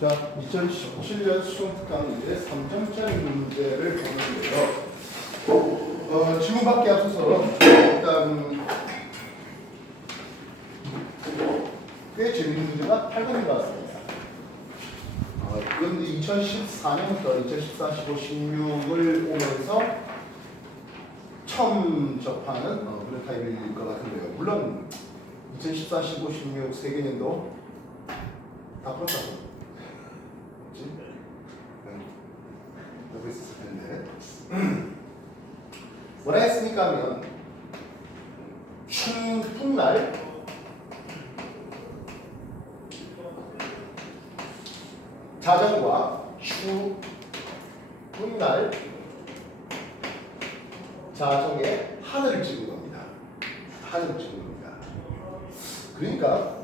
자, 2017년 수능 특강인데 3점짜리 문제를 보는데요. 질문 받기 앞서서 일단 꽤 재밌는 문제가 8번이 나왔습니다. 이건 2014년부터 2014, 15, 16을 오면서 처음 접하는 그런 타입일 것 같은데요. 물론 2014, 15, 16 세 개년도 다 풀었다고. 하고 있었을 텐데 뭐라 했으니까 하면 춘풍날 자정과 추풍날 자정에 하늘을 찍은 겁니다. 하늘을 찍은 겁니다. 그러니까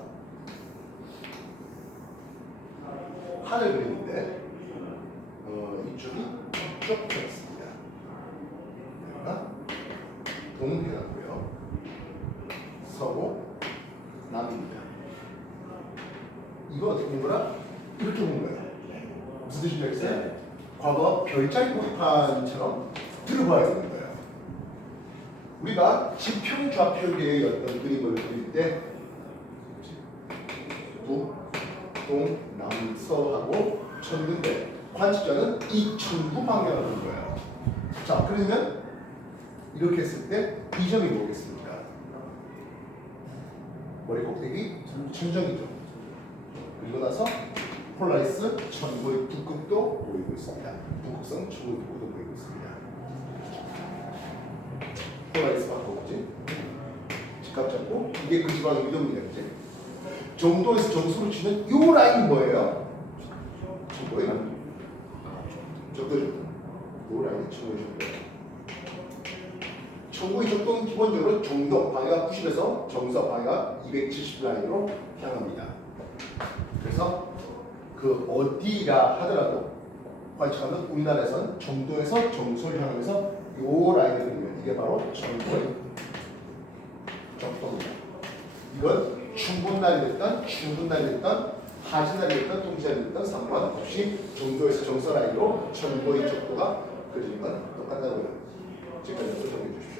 하늘 그리는데 이쪽이 북쪽 해였습니다. 여기가 동해라고요. 서고 남입니다. 이거 어떻게 본 거라? 이렇게 본 거예요. 무슨 뜻인지 알겠어요? 과거 별자리 고리판처럼 들어봐야 되는 거예요. 우리가 지평 좌표계의 어떤 그림을 그릴 때 북, 동, 남, 서하고 쳤는데 관측자는 이 천부 방향을 보는 거예요. 자, 그러면 이렇게 했을 때 이 점이 뭐겠습니까? 머리 꼭대기 천정이죠. 그리고 나서 폴라리스 천부의 북극도 보이고 있습니다. 북극성 천부의 북극도 보이고 있습니다. 폴라리스 바꿔보지. 직각 잡고 이게 그 지방의 위dom입니다. 이제 정도에서 정수로 치는 이 라인이 뭐예요? 정도의 적도죠. 이 라인이 정도의 적도예요. 정도의 적도는 기본적으로 정도 방해가 90에서 정서 방해가 270 라인으로 향합니다. 그래서 그 어디라 하더라도 관측하면 우리나라에서는 정도에서 정소를 향하면서 이 라인을 그리면 이게 바로 정도의 적도입니다. 이건 춘분날이 됐던 충분날이 됐던 하진날이 됐던 동지날이 됐던 상관없이 정도에서 정서 라인으로 천도의 적도가 그려지는 건 똑같다고요. 지금까지 조정해 주십시오.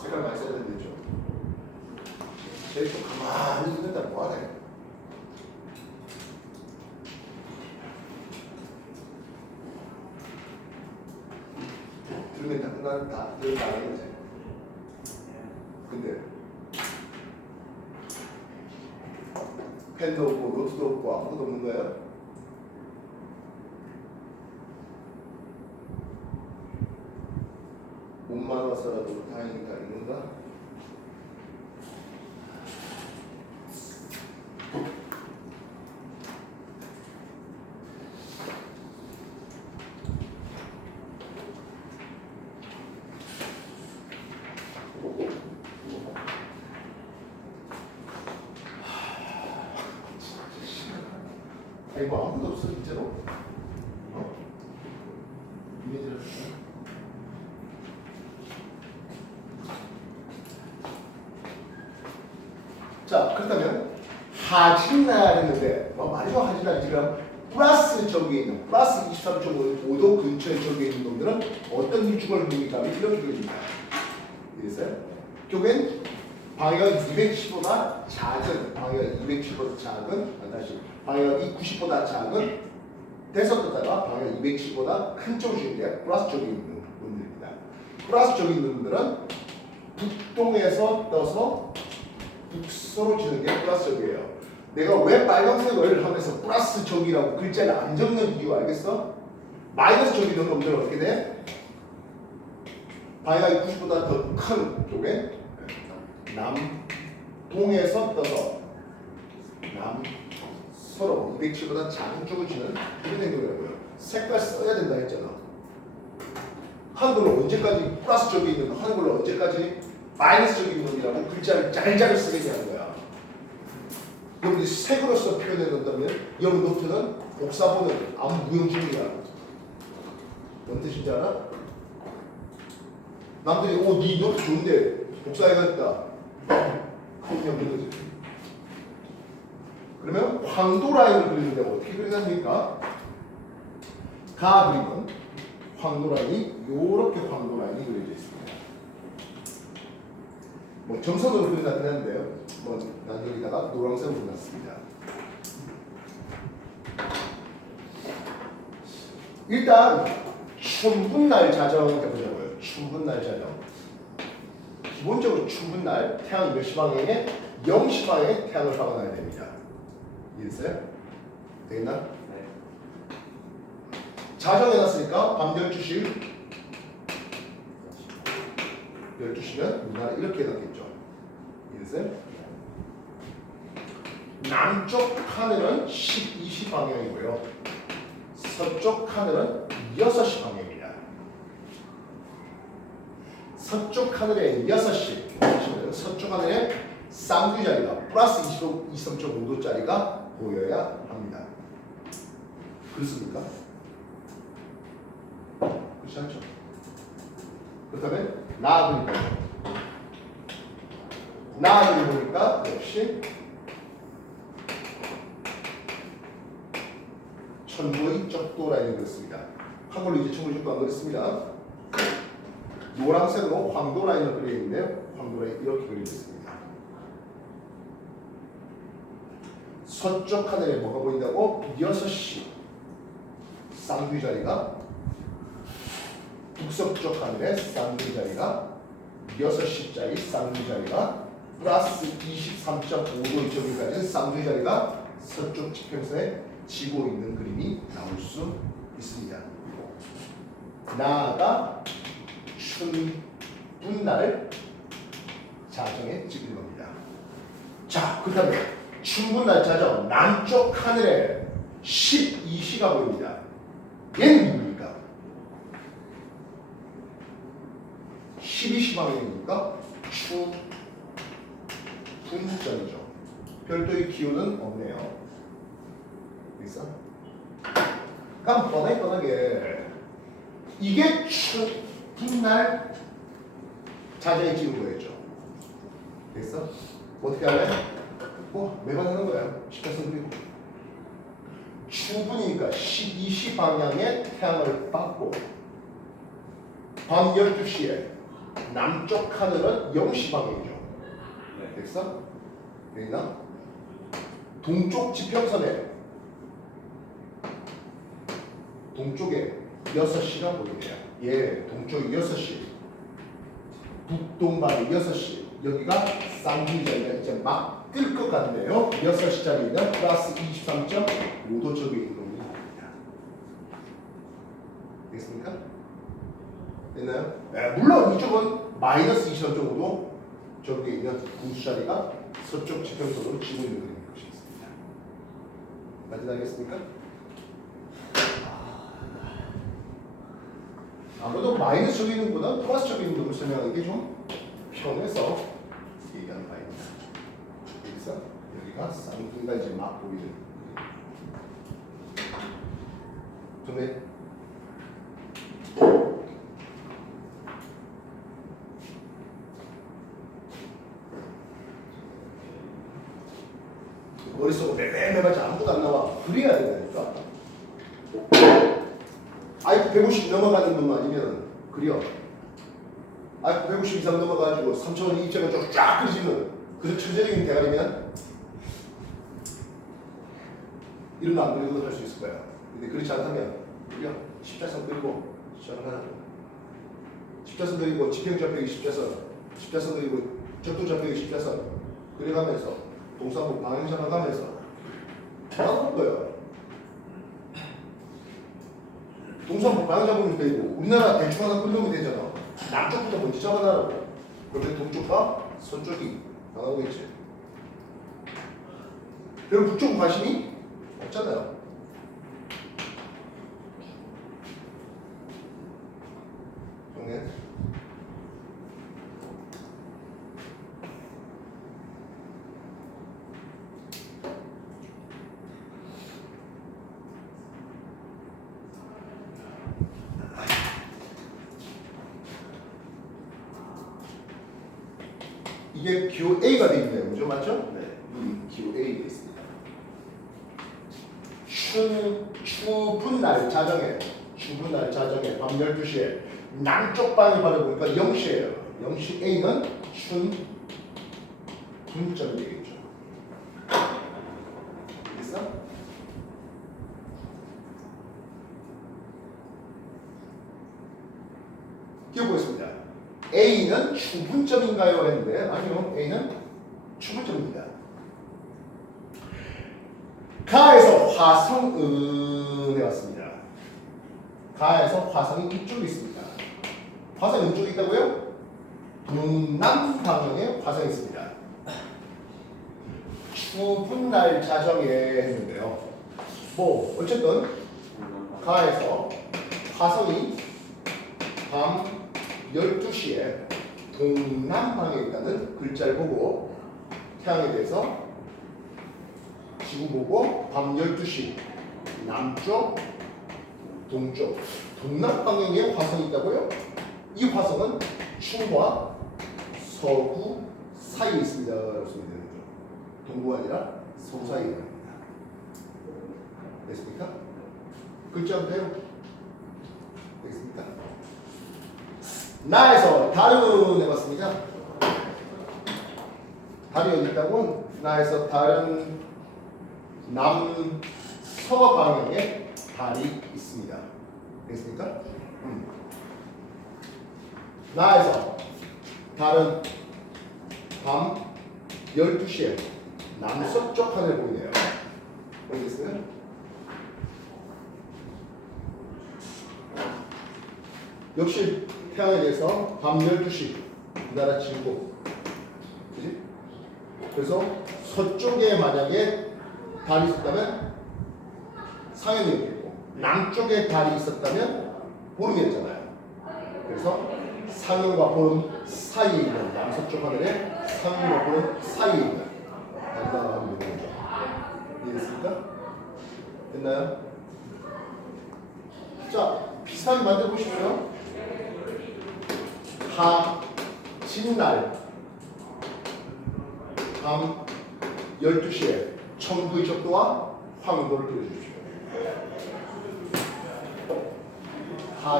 색깔 많이 써야 되죠. 제일 좀 가만히 있는다 뭐하래. 들으면 다 끝나는 다 들어가는 거지. 근데 펜도 없고 노트도 없고 아무것도 없는 거예요. 몸만 와서라도 다행이다 이건가? 아니 뭐 아무도 없어 진짜로? 이미지를 자, 그렇다면 하진날 했는데 마지막 하진날 지금 플러스 저기에 있는 플러스 23.5도 근처에 저기에 있는 놈들은 어떤 일주걸 보니까 이렇게 그려집니다. 이해했어요? 결국엔 방해각이 210보다 작은 방해각이 210보다 작은 다시 방해각이 90보다 작은 대석도다가 방해각이 210보다 큰 쪽을 주는 게 플러스 쪽에 있는 놈들입니다. 플러스 쪽에 있는 놈들은 북동에서 떠서 북서로 치는 게 플러스 적이에요. 내가 왜 빨간색을 하면서 플러스 적이라고 글자를 안 적는 이유 알겠어? 마이너스 적이 있는 놈들은 어떻게 돼? 방해각이 90보다 더 큰 쪽에 남동에서 떠서 남서로 207보다 작은 쪽을 치는 이런 행동이라고요. 색깔 써야 된다 했잖아. 한글로 언제까지 플러스 쪽에 있는 거, 한글로 언제까지 마이너스 쪽에 있는 놈이라고 글자를 잘 쓰게 되는 거야. 여러분들이 색으로서 표현해 놓는다면 여러분 노트는 복사본은 아무 무용지물이야. 뭔 뜻인지 알아? 남들이 네 노트 좋은데 복사해야겠다. 그건 없는 거지. 그러면 황도 라인을 그리는데 어떻게 그리냐니까? 가 그리면 황도 라인이 요렇게 황도 라인이 그려져 있습니다. 뭐 점선으로 그려놨긴 한데요. 난 여기다가 노란색으로 그려놨습니다. 일단 춘분날 자정 해보자고요. 춘분날 자정. 기본적으로 춘분날 태양이 몇 시 방향에? 0시 방향에 태양을 박아놔야 됩니다. 이해됐어요? 되겠나? 네. 자정해놨으니까 밤 12시 12시면 우리나라 이렇게 해놨겠죠. 이해됐어요? 남쪽 하늘은 12시 방향이고요. 서쪽 하늘은 6시 방향입니다. 서쪽 하늘의 6시, 서쪽 하늘의 쌍둥이 자리가 플러스 23.5도짜리가 보여야 합니다. 그렇습니까? 그렇지 않죠? 그렇다면 나 그리고 나 그리니까 역시 천부의 적도 라인을 그렸습니다. 한글로 이제 천부의 적도 안 그렸습니다. 노란색으로 황도 라인을 그려 있는데요. 황도 라인 이렇게 그려 있습니다. 서쪽 하늘에 뭐가 보인다고? 6시 쌍둥이 자리가, 북서쪽 하늘에 쌍둥이 자리가 6시짜리 쌍둥이 자리가 플러스 23.5도 이쪽을 가진 쌍둥이 자리가 서쪽 지평선에 지고 있는 그림이 나올 수 있습니다. 나아가 춘분날 자정에 찍은 겁니다. 자, 그렇다면 춘분날 자정 남쪽 하늘에 12시가 보입니다. 얘는 누구입니까? 12시 방향이니까 추분전이죠. 별도의 기호는 없네요. 그래서 뻔하게 이게 춘분날 자정에 찍은 거였죠. 됐어? 어떻게 할래? 매번 하는 거야. 십자선 그리고 추분이니까 12시 방향에 태양을 받고 밤 12시에 남쪽 하늘은 0시 방향이죠. 됐어? 됐나? 동쪽 지평선에 동쪽에 6시가 보이네요. 예, 동쪽 6시, 북동방에 6시. 여기가 쌍둥이 자리가 이제 막 뜰 것 같네요. 6시짜리는 플러스 23.5도 쪽에 있는 겁니다. 됐습니까? 됐나요? 네, 물론 이쪽은 마이너스 23.5도 저기에 있는 분수 자리가 서쪽 지평선으로 지고 있는 그림일 것이겠습니다. 맞으시겠습니까? 아무래도 마이너스 쪽에 있는 것보다 플러스 쪽에 있는 걸 설명하는 게 좀 편해서 얘기하는 바입니다. 여기서 여기가 쌍둥이가 이제 막 보이는 근데 머릿속으로 매매매매지 아무것도 안 나와. 그래야 된다니까. 아이고 150 넘어가는 놈 아니면 그려. 아이고 150 이상 넘어가지고 3,000원 입장을 쫙 그리시면 그래서 천재적인 대가리면 이런 거 안 그려도 할 수 있을 거야. 근데 그렇지 않다면 그려. 십자선 그리고 시작을 하라고. 십자선 그리고 지평좌표기 십자선, 십자선 그리고 적도좌표기 십자선 그려가면서 동사무 방향 잡아가면서 나오는 거예요. 동사무 방향 잡으면 되고 우리나라 대충 하나 끝내면 되잖아. 남쪽부터 먼저 잡아놔라고. 그러면 동쪽과 서쪽이 나오겠지. 그럼 북쪽은 관심이 없잖아요. 방네. 이게 기호 A가 되어 있네요. 그죠? 맞죠? 네. 기호 A 되어 있습니다. 추운 날 자정에 밤 12시에 남쪽 방이 받아보니까 0시예요. 0시 A는 춘 분점이 되겠죠. 됐어? 기억보겠습니다. A는 추분점인가요? 했는데 아니요. A는 추분점입니다. 가에서 화성은에 왔습니다. 가에서 화성이 이쪽에 있습니다. 화성이 이쪽에 있다고요? 동남 방향에 화성이 있습니다. 추운 날 자정에 했는데요. 뭐 어쨌든 가에서 화성이 밤 12시에 동남 방향에 있다는 글자를 보고 태양에 대해서 지구 보고 밤 12시 남쪽, 동쪽, 동남 방향에 화성이 있다고요? 이 화성은 충과 서구 사이에 있습니다. 이렇게 쓰면 되는 거죠. 동구가 아니라 서구 사이에 있습니다. 됐습니까? 글자대로 되겠습니까? 나에서 달은 해봤습니다. 달이 어디 있다고? 나에서 달은 남서방향에 달이 있습니다. 되겠습니까? 나에서 달은 밤 12시에 남서쪽 하늘 보이네요. 보이겠어요? 역시 태양에 대해서 밤 12시 우리나라 지구 그지? 그래서 서쪽에 만약에 달이 있었다면 상현이 있겠고 남쪽에 달이 있었다면 보름이었잖아요. 그래서 상현과 보름 사이에 있는 남서쪽 하늘에 상현과 보름 사이에 있는 달이라고 하면 되는 거죠. 이해됐습니까? 됐나요? 자, 비슷하게 만들어 보십시오. 진날 밤 12시에 청구의 적도와 황도를 그려주십시오.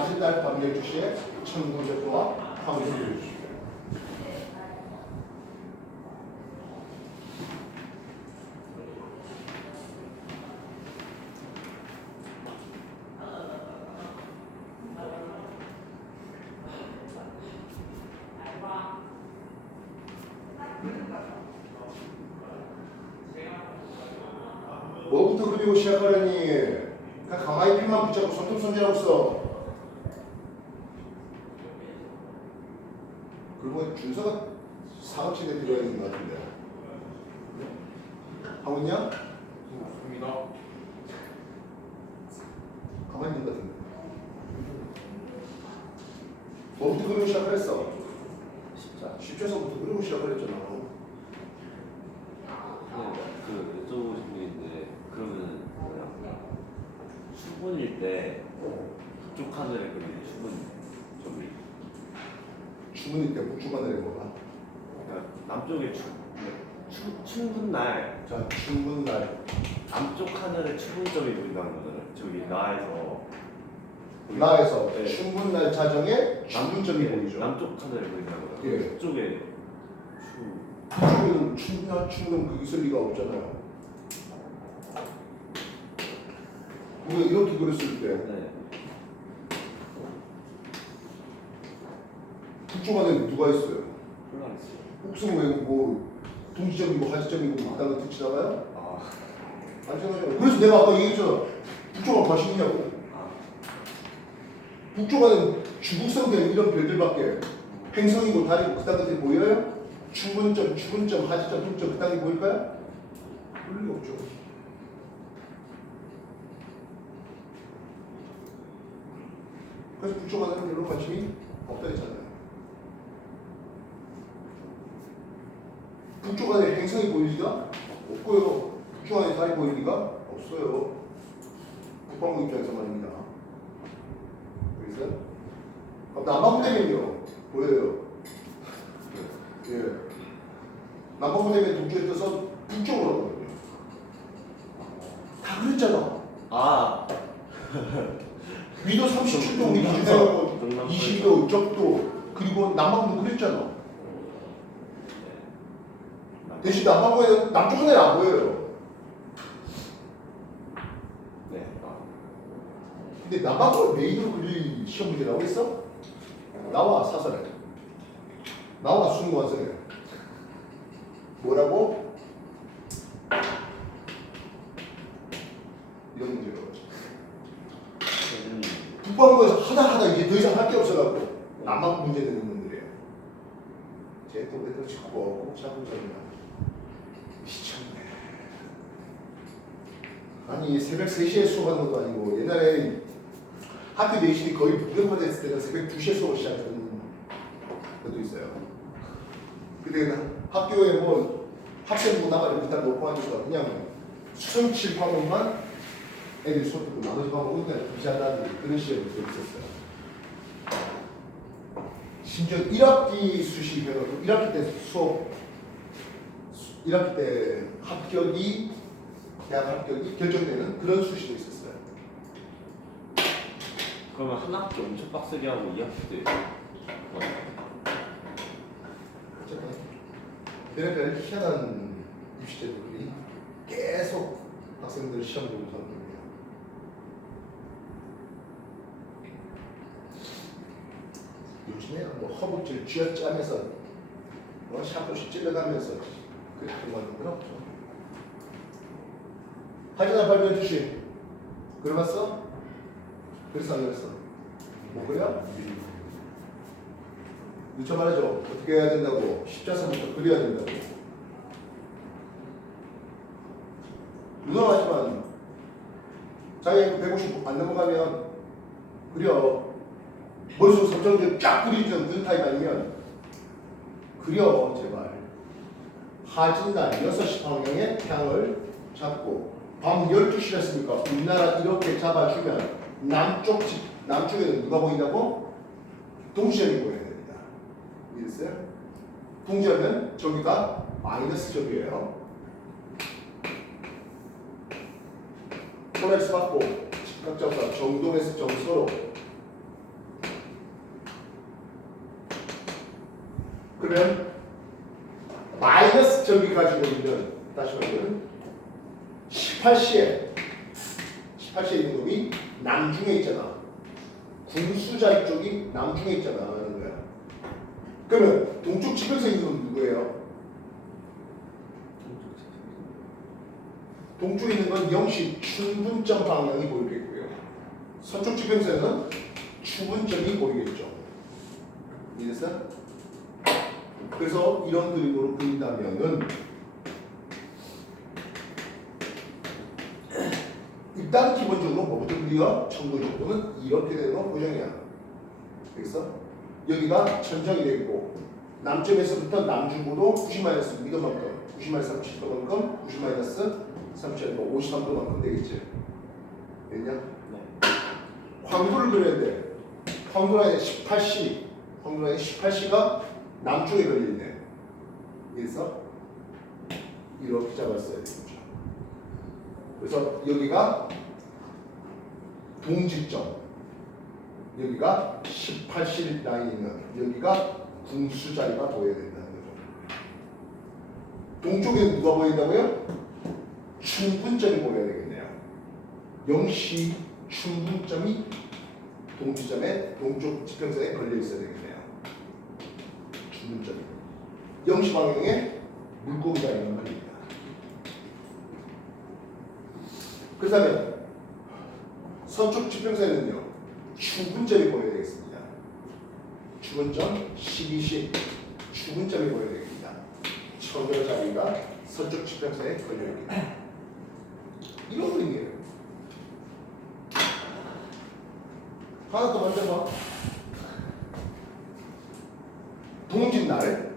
진날 밤 12시에 청구의 적도와 황도를 그려주십시오. 뭐부터 그리고 시작하려니 그냥 가만히 필만 붙잡고 손톱손질하고 있어. 그리고 준서가 사각지대 들어야 되는 것 같은데 하고 있냐? 맞습니다. 가만히 있는 것 같은데 뭐부터 그리고 시작했어? 십자서부터 그리고 시작했잖아. 그 여쭤보신 게 있는데 그러면 뭐야? 수분일 때 북쪽 하늘에 그리는 수분 점이 추분일 때 북쪽 하늘에 뭐가? 그러니까 남쪽에 춘분 날 자, 추운 날 남쪽 하늘에 추분점이 보인다는 거잖아요. 저기 나에서 네. 추운 날 자정에 추분점이 보이죠. 남쪽 하늘에 보인다는 거죠. 예. 북쪽에 북쪽에는 추운 그 있을 리가 없잖아요. 우리가 이렇게 그렸을 때 네. 북쪽 안에 누가 있어요? 폴라리스. 혹성 왜 뭐 동지점이고 하지점이고 그다음에 듣지 나가요? 아니잖아요. 그래서 내가 아까 얘기했잖아. 북쪽은 다시 있냐고. 북쪽 안에 주국성들 이런 별들밖에 행성이고 달이고 그다음 것들이 보여요? 추분점, 하지점, 동점 그다음이 보일까요? 볼 리가 없죠. 그래서 북쪽 안에는 별로 관심이 없다 했잖아요. 북쪽 안에 행성이 보일 리가 없고요. 북쪽 안에 달이 보일 리가 없어요. 북방구 입장에서 말입니다. 그래서 남반구대면요 보여요. 예. 남반구대면 동쪽에 떠서 북쪽으로 가거든요. 다 그랬잖아. 아 위도 37도 우리 기준으로 22도 적도 그리고 남반구도 그랬잖아. 대신 남반구에 남쪽 하늘이 안 보여요. 네. 근데 남반구를 메인으로 그릴 시험 문제 나오겠어? 나와 사설에. 나와 수능관설에. 뭐라고? 이런 문제가 오죠. 북반구에서 하다 이제 더 이상 할 게 없어갖고 남반구 문제 내는 분들이에요. 제 또 맨날 짓고 자꾸자꾸나 미쳤네. 아니 새벽 3시에 수업하는 것도 아니고 옛날에 학교 내신이 거의 무료화 됐을 때는 새벽 2시에 수업을 시작했던 것도 있어요. 그때 학교에 뭐 학생부 나가지 못할 놓고 하니까 그냥 수능 7과목만 애들이 수업 듣고 나머지 과목은 그냥 무시한다는 그런 시험이 또 있었어요. 심지어 1학기 수시 배워도 1학기 때 수업 1학기 때 합격이 대학 합격이 결정되는 그런 수시도 있었어요. 그러면 한 학기 엄청 빡세게 하고 2학기 때 별의별 희한한 입시제도들이 계속 학생들 시험 보고 하는 겁니다. 요즘에 뭐 허벅지를 쥐어짜면서 뭐 샤프씩 찔러가면서 그렇게 하는 건 없죠. 하진아 발표해 주시. 그려봤어? 그래서 안 그랬어? 뭐 그려? 늦춰 말해줘. 어떻게 해야 된다고? 십자선부터 그려야 된다고. 유명하지만 자기 150 안 넘어가면 그려. 머릿속 삼성들 쫙 그리는 그런 타입 아니면 그려 제발. 하진날 6시 방향의 태양을 잡고 밤 12시를 했으니까 우리나라 이렇게 잡아주면 남쪽에는 누가 보인다고? 동시점이 보여야 됩니다. 이해됐어요? 동시점은 저기가 마이너스 점이에요. 코엑스 받고 직각점과 정동에서 점서로 그러면 마이너스 점이 가지고 있는 다시 말하면 18시에 있는 놈이 남중에 있잖아. 군수자리 쪽이 남중에 있잖아 하는 거야. 그러면 동쪽 지평선에 있는 놈은 누구예요? 동쪽에 있는 건 0시 춘분점 방향이 보이겠고요. 서쪽 지평선에는 추분점이 보이겠죠. 이해됐어? 그래서 이런 그림으로 그린다면은 일단 기본적으로 뭐부터 그려? 청도적도는 이렇게 되는 건 고정이야. 그래서 여기가 천정이 되어 있고 남점에서부터 남중부도 90-2도만큼 90-30도만큼 90-30도만큼 53도만큼 되겠지. 됐냐? 네. 황도를 그려야 돼. 황도라인에 18시 황도라인에 18시가 남쪽에 걸려있네. 그래서 이렇게 잡았어야 되겠죠. 그래서 여기가 동지점, 여기가 18시 라인이면 여기가 군수자리가 보여야 된다는 거죠. 동쪽에 누가 보인다고요? 충분점이 보여야 되겠네요. 0시 충분점이 동지점의 동쪽 지평선에 걸려 있어야 되겠네요. 충분점이 0시 방향에 물고기 자리가 걸립니다. 그렇다면 서쪽 지평선에는요 추분점이 보여야 되겠습니다. 추분점 12시 추분점이 보여야 되겠습니다. 청도 자리가 서쪽 지평선에 걸려있습니다. 이런 그림이에요. 하나 더 만들어봐. 동짓날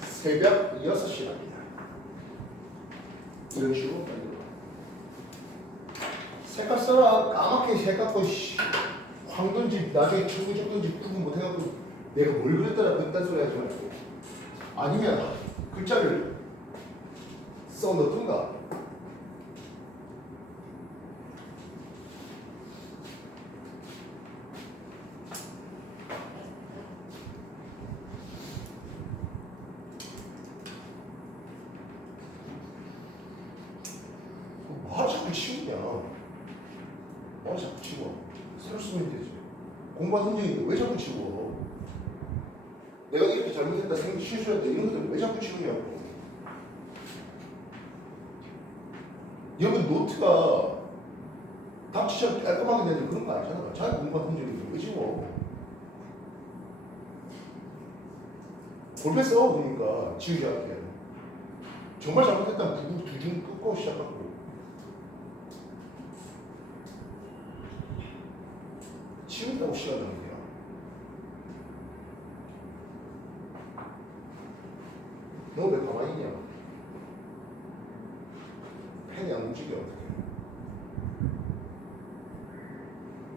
새벽 6시랍니다. 이런 식으로 만들어봐. 색깔 써라. 까맣게 색깔고 황든지 나중에 청구적든지 구분 못해갖고 내가 뭘 그랬더라 그딴 소리 하지 말고. 아니면 글자를 써 넣든가. 뭐 자꾸 치우냐? 뭐 자꾸 치워? 새로 쓰면 되지. 공부한 흔적인데 왜 자꾸 치워? 내가 이렇게 잘못했다 실수했다 이런 것들 왜 자꾸 치우냐고. 여러분 노트가 답지처럼 깔끔하게 되는 그런 거 아니잖아. 잘 공부한 흔적인데 왜 치워? 골배 써 그러니까 지우지 않게. 정말 잘못했다면 부부 두중 끊고 시작하고. 치운다고 시간 낭비야. 너 왜 가만히 있냐? 펜이 안 움직여 어떻게?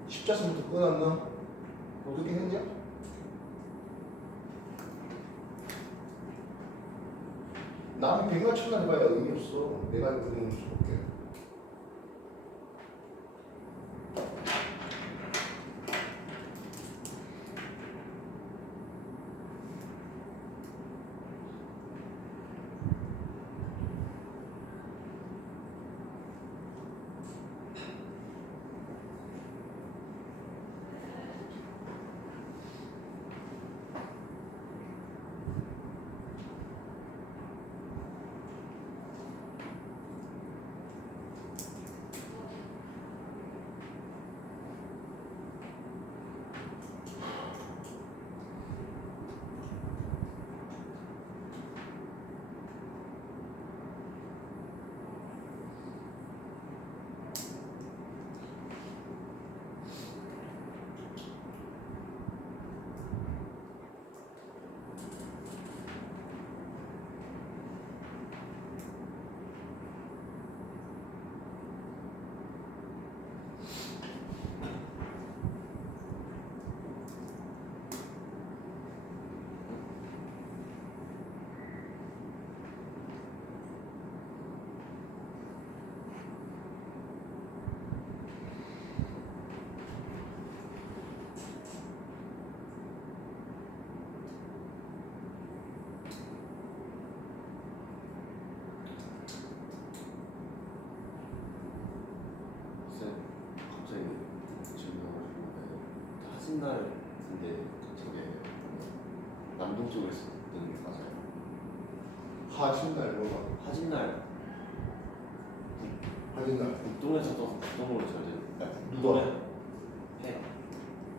십자수부터 끊었나? 어떻게 했냐? 남이 백만 천만 해봐야 의미 없어. 내가 하는 그런 수밖에. 하진날 근데 저게 남동쪽에 있었던 게 맞아요? 하신날 뭐가? 하진날 하신날 북동에서도 북동으로 져야 되는 누가? 해.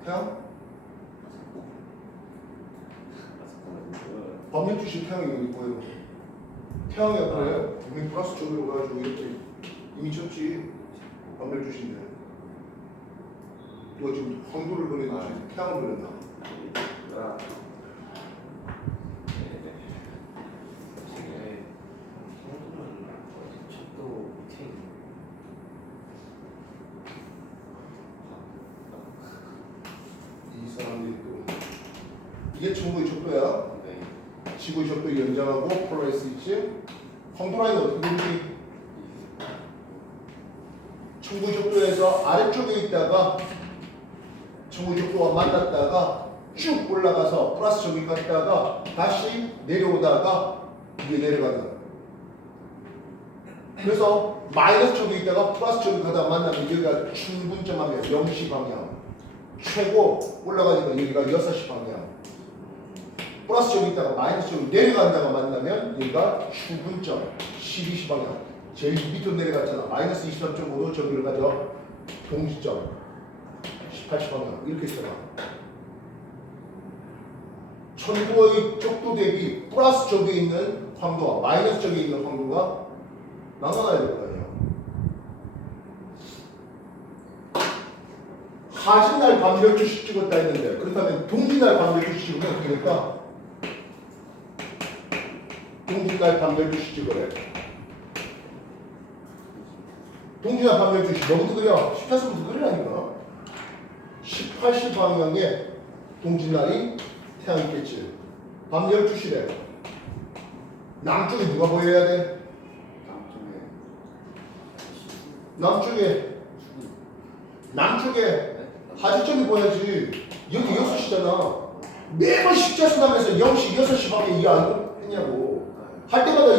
태양? 잠깐만요. 밤 12시 태양이 여기 보여요. 태양이 그래. 이미 플러스 쪽으로 가지고 이렇게 이미 쳤지. 밤 12시인데. 누가 지금 황도를 보내듯이 태양을 보낸다. 아. 네네. 되게 황도는 척도 밑에 있는. 이 사람들이 또 이게 천부의 척도야. 네. 지구의 척도 연장하고 폴라리스 있지. 황도 라인은 어떻게 되는지. 천부의 척도에서 아래쪽에 있다가 천부의 척도와 만났다가 쭉 올라가서 플러스 저기 갔다가 다시 내려오다가 이게 내려가는. 그래서 마이너스 쪽에 있다가 플러스 쪽에 가다가 만나면 여기가 충분점하면 0시 방향. 최고 올라가니까 여기가 6시 방향. 플러스 쪽에 있다가 마이너스 쪽으로 내려간다가 만나면 여기가 충분점 12시 방향. 제일 밑으로 내려갔잖아. 마이너스 23.5도 저기를 가죠. 동시점 18시 방향. 이렇게 있잖아. 천부의 척도 대비 플러스 쪽에 있는 황도와 마이너스 쪽에 있는 황도가 나가야 될 거 아니야. 하진날 밤 12시 찍었다 했는데 그렇다면 동지날 밤 12시 찍으면 어떻게 될까? 동지날 밤 12시 찍으래. 동지날 밤 12시 너부터 그려. 14시부터 그리라니까. 18시 방향에 동지날이 태양이 있겠지. 밤 12시래. 남쪽에 누가 보여야 돼? 남쪽에 하지점이 보여야지. 여기 6시잖아. 매번 십자수담에서 0시, 6시밖에 이해 안 했냐고. 할 때마다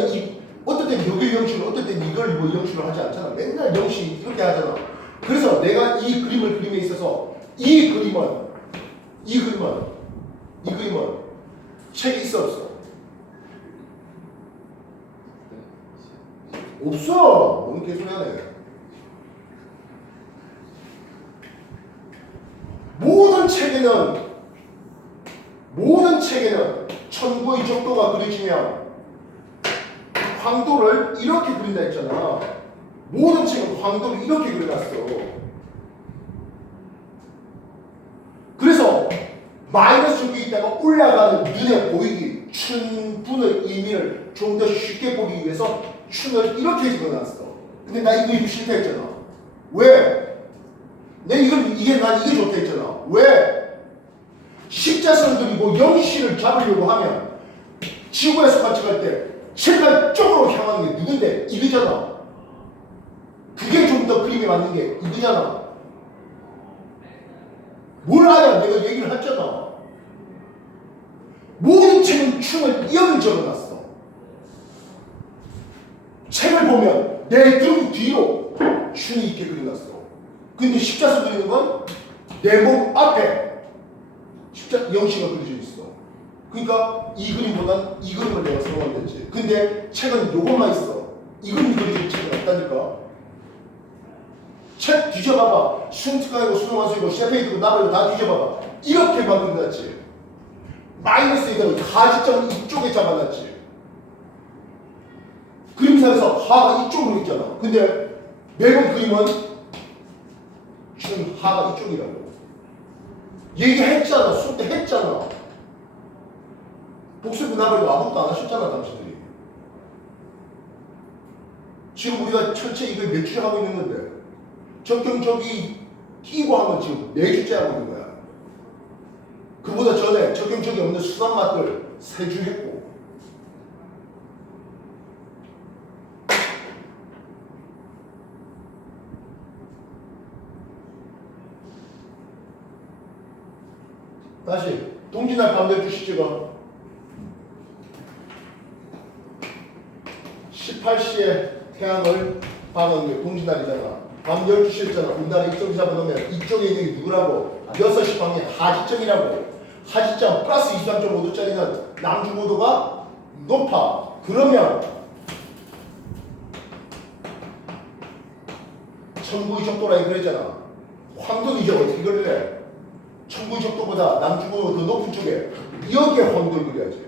어떨 땐 여기 0시를, 어떨 땐 이걸 뭐 0시를 하지 않잖아. 맨날 0시 이렇게 하잖아. 그래서 내가 이 그림을 그림에 있어서 이 그림은 책에 있어 없어? 없어. 뭔 개소리 하네. 모든 책에는 천구의 적도가 그려지면 황도를 이렇게 그린다 했잖아. 모든 책은 황도를 이렇게 그려놨어. 그래서 마이너스 쪽에 있다가 올라가는 눈에 보이기 춘분의 의미를 좀 더 쉽게 보기 위해서 춘을 이렇게 집어놨어. 근데 나 이거 싫다 했잖아. 왜? 난 이게 좋다 했잖아. 왜? 십자선 그리고 0시를 잡으려고 하면 지구에서 같이 갈 때 책을 쪽으로 향하는 게 누군데? 이거잖아. 그게 좀 더 그림에 맞는 게 이거잖아. 뭘 알아야 내가 얘기를 했잖아. 모든 책은 춤을 여기 적어놨어. 책을 보면 내 등 뒤로 춤이 있게 그려놨어. 근데 십자수 그리는 건 내 몸 앞에 영시가 그려져 있어. 그러니까 이 그림보단 이 그림을 내가 선호하면 되지. 근데 책은 요것만 있어. 이 그림이 그려진 책은 없다니까. 책 뒤져봐봐. 슌트가이고 수동환수이고 셰페이드고 나발이고 다 뒤져봐봐. 이렇게만 그려놨지. 마이너스에다가 하지점 이쪽에 잡아놨지. 그림상에서 하가 이쪽으로 있잖아. 근데 매번 그림은 지금 하가 이쪽이라고. 얘기했잖아. 수업 때 했잖아. 복습 나발이고 아무것도 안 하셨잖아, 당신들이. 지금 우리가 전체 이걸 몇 주째 하고 있는 건데 적경적이 끼고 하면 지금 4주째 하고 있는 거야. 그보다 전에 적경적이 없는 수산 맛들 3주 했고. 다시 동지날 밤 12시 찍어. 18시에 태양을 방은 게 동지날이잖아. 밤 12시였잖아. 우리나라 이쪽 잡아놓으면 이쪽에 있는 게 누구라고? 6시 방에 하지점이라고. 하지점 플러스 23.5도짜리는 남중고도가 높아. 그러면 천구의 적도라 그랬잖아. 황도는 이제 어떻게 그릴래? 천구의 적도보다 남중고도가 더 높은 쪽에 여기에 황도를 그려야지.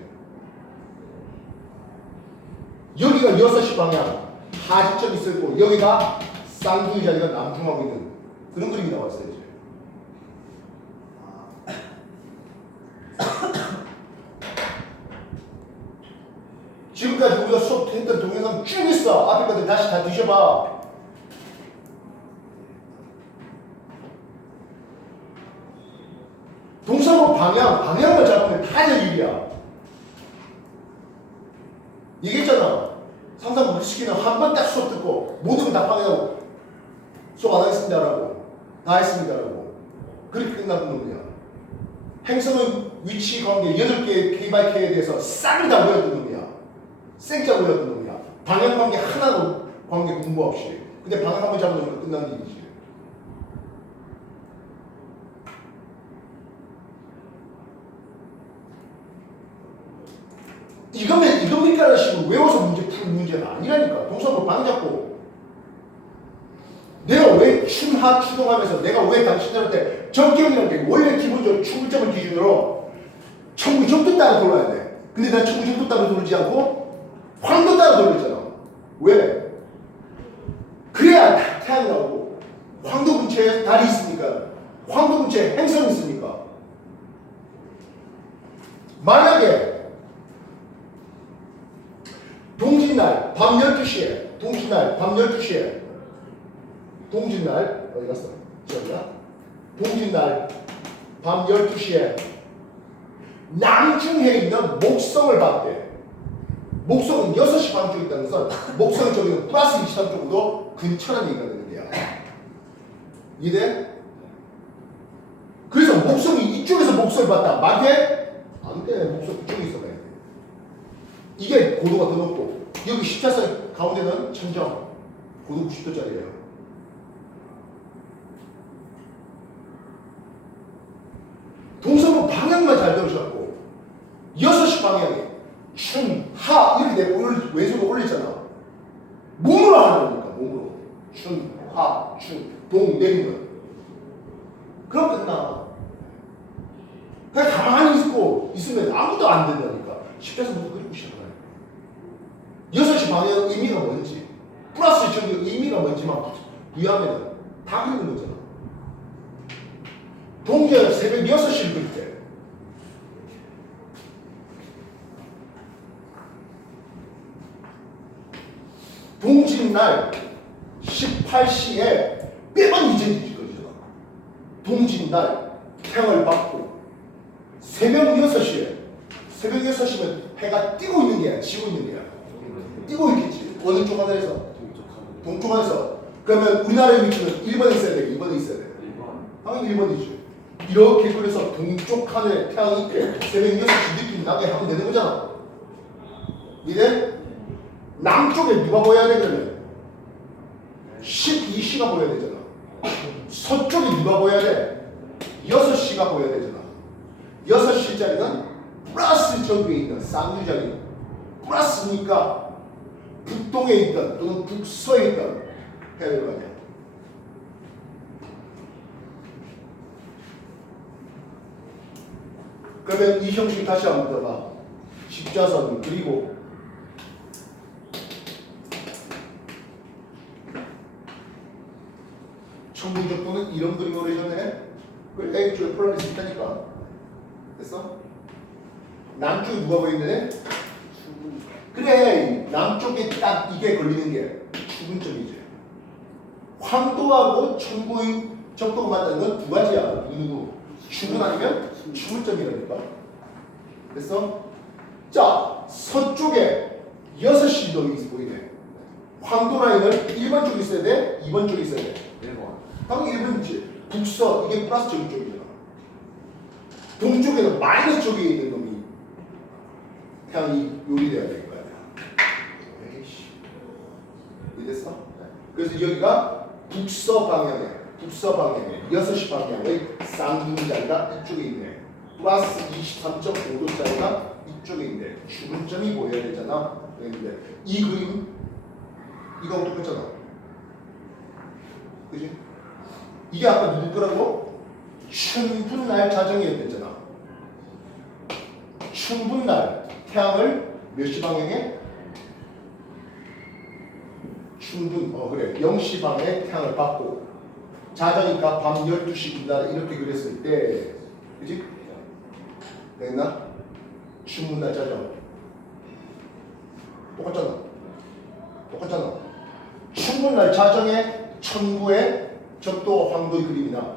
여기가 6시 방향 하지점이 있었고 여기가 쌍둥이 자리가 남중하고 있는 그런 그림이 나왔어야지. 지금까지 우리가 수업했던 동영상 쭉 있어. 앞에 것들 다시 다 뒤져봐. 동사로 방향만 잡으면 다 일이야. 얘기했잖아. 상상 무시키는 한 번 딱 수업 듣고 모든 걸 다 파괴하고 수업 안 하겠습니다라고 다 했습니다라고 그렇게 끝나는 놈이야. 행성의 위치 관계 8개의 K/K에 대해서 싹을 다 외웠던 놈이야. 생짜 외웠던 놈이야. 방향 관계 하나도 관계 공부 없이. 근데 방향 한 번 잡으면 끝나는 얘기지. 이겁니까라는 식으로 외워서 문제 푸는 문제가 아니라니까. 동사로 방 잡고 내가 왜 춘하 추동하면서 내가 왜 당신들한테 적경이라는 게 원래 기본적으로 추구점을 기준으로 천구적도 따라 돌아야 돼. 근데 난 천구적도 따라 돌지 않고 황도 따라 돌리잖아. 왜? 태양 나오고 황도 근처에 달이 있으니까 황도 근처에 행성이 있으니까 만약에 동짓날 밤 12시에 동짓날 어디 갔어? 기억나? 동짓날 밤 12시에 남중해 있는 목성을 봤대. 목성은 6시 반 쪽에 있다는 것은 목성 쪽에는 플러스 23 쪽으로 근처라는 얘기가 되는 거야. 이해돼? 그래서 목성이 이쪽에서 목성을 봤다. 맞게? 안 돼. 목성 그쪽에 있어 봐야 돼. 이게 고도가 더 높고 여기 십자선 가운데는 천정 고도 90도짜리예요. 동서는 방향만 잘 들으셔갖고 6시 방향에 춘, 하 이렇게 내가 왼손을 올리잖아. 몸으로 하는 거니까 몸으로 춘, 하, 춘, 동 내리는 그럼 끝나. 그냥 가만히 있으면 아무도 안 된다니까. 십자선부터 그리고 시작하는 6시 방향 의미가 뭔지 플러스 저기 의미가 뭔지만 부여하면 다 그리는 거잖아. 동전 새벽 6시를 그릴 때 동짓날 18시에 빼만 이전이 거잖아. 동짓날 태양을 받고 새벽 6시면 해가 뜨고 있는 게 아니라 지고 있는 게 아니라 뜨고 있겠지. 어느 쪽 하나에서? 동쪽 하나에서. 그러면 우리나라의 위치는 1번에 있어야 돼? 2번에 있어야 돼? 당연히 1번이지. 이렇게 그래서 동쪽 하늘에 태양이 있게 새벽 6시 느낌 나게 하면 되는 거잖아. 이래? 남쪽에 누가 보여야 돼 그러면? 12시가 보여야 되잖아. 서쪽에 누가 보여야 돼? 6시가 보여야 되잖아. 6시 자리는 플러스 저기에 있는 쌍유자리 플러스니까 북동에 있던 또는 북서에 있던 해야 될 거 아니야. 그러면 이 형식 다시 한번 들어봐. 십자선 그리고 천부적도는 이런 그림으로 해줬네. 그 A쪽에 폴라리스 있다니까. 됐어? 남쪽에 누가 보이는데? 그래, 남쪽에 딱 이게 걸리는 게 추분점이지. 황도하고 천부의 적도가 맞다는 건 두 가지야. 누구? 추분 아니면 추분점이라니까. 됐어? 자, 서쪽에 6시 놈이 보이네. 황도 라인을 1번 쪽에 있어야 돼? 2번 쪽에 있어야 돼? 1번. 당연히 1번이지. 북서, 이게 플러스 저기 쪽이잖아. 동쪽에는 마이너스 쪽에 있는 놈이 태양이 요리돼야 될 거야. 에이씨. 이해됐어? 그래서 여기가 북서 방향에 6시 방향의 쌍둥이자리가 이쪽에 있네. 플러스 23.5도짜리가 이쪽에 있네. 주문점이 보여야 되잖아. 그런데 이 그림 이거하고 똑같잖아. 그지? 이게 아까 누구 거라고? 춘분날 자정이었댔잖아. 춘분날 태양을 몇 시 방향에? 춘분 그래 0시 방에 태양을 받고 자정이니까 밤 12시입니다. 이렇게 그렸을 때 그지? 됐나? 춘분날 자정 똑같잖아. 춘분날 자정에 천구의 적도 황도의 그림이나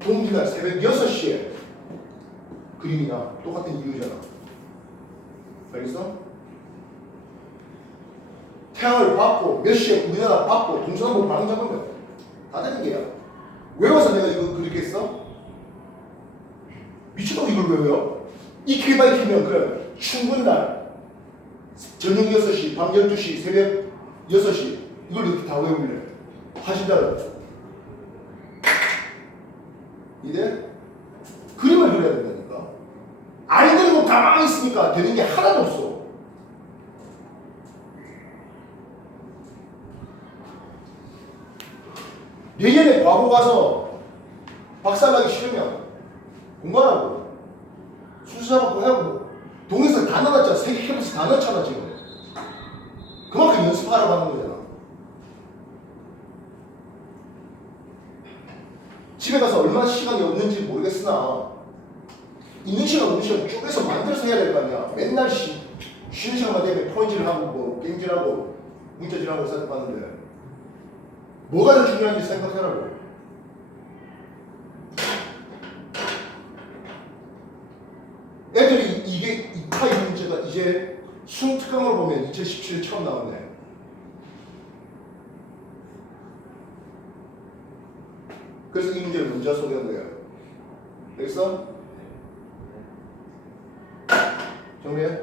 동짓날 새벽 6시에 그림이나 똑같은 이유잖아. 알겠어? 태양을 받고 몇 시에 우리나라 받고 동서남북 방향 잡으면 다 되는 게야. 외워서 내가 이거 그렇게 했어? 미치도록 이걸 외워요? 익히기만 익히면 그래. 춘분날 저녁 6시, 밤 12시, 새벽 6시 이걸 이렇게 다 외우길래 하신다는 이제 그림을 그려야 된다니까. 안 그리고 가만히 있으니까 되는 게 하나도 없어. 내년에 과거 가서 박살나기 싫으면 공부하라고. 수사받고 하고 동에서 다 넣었잖아. 세계 캠퍼스 다 넣었잖아 지금. 그만큼 연습하라고 하는 거잖아. 집에 가서 얼마나 시간이 없는지 모르겠으나 있는 시간 없는 시간 쪼개서 만들어서 해야 될 거 아니야. 맨날 쉬는 시간만 되면 폰질을 하고 뭐 게임질하고 문자질하고 생각하는데 뭐가 더 중요한지 생각해라고. 애들이 이게 이 타입 문제가 이제 순특강으로 보면 2017년 처음 나왔네. 그래서 이 문제를 문자 소개한 거예요. 알겠어? 정리해?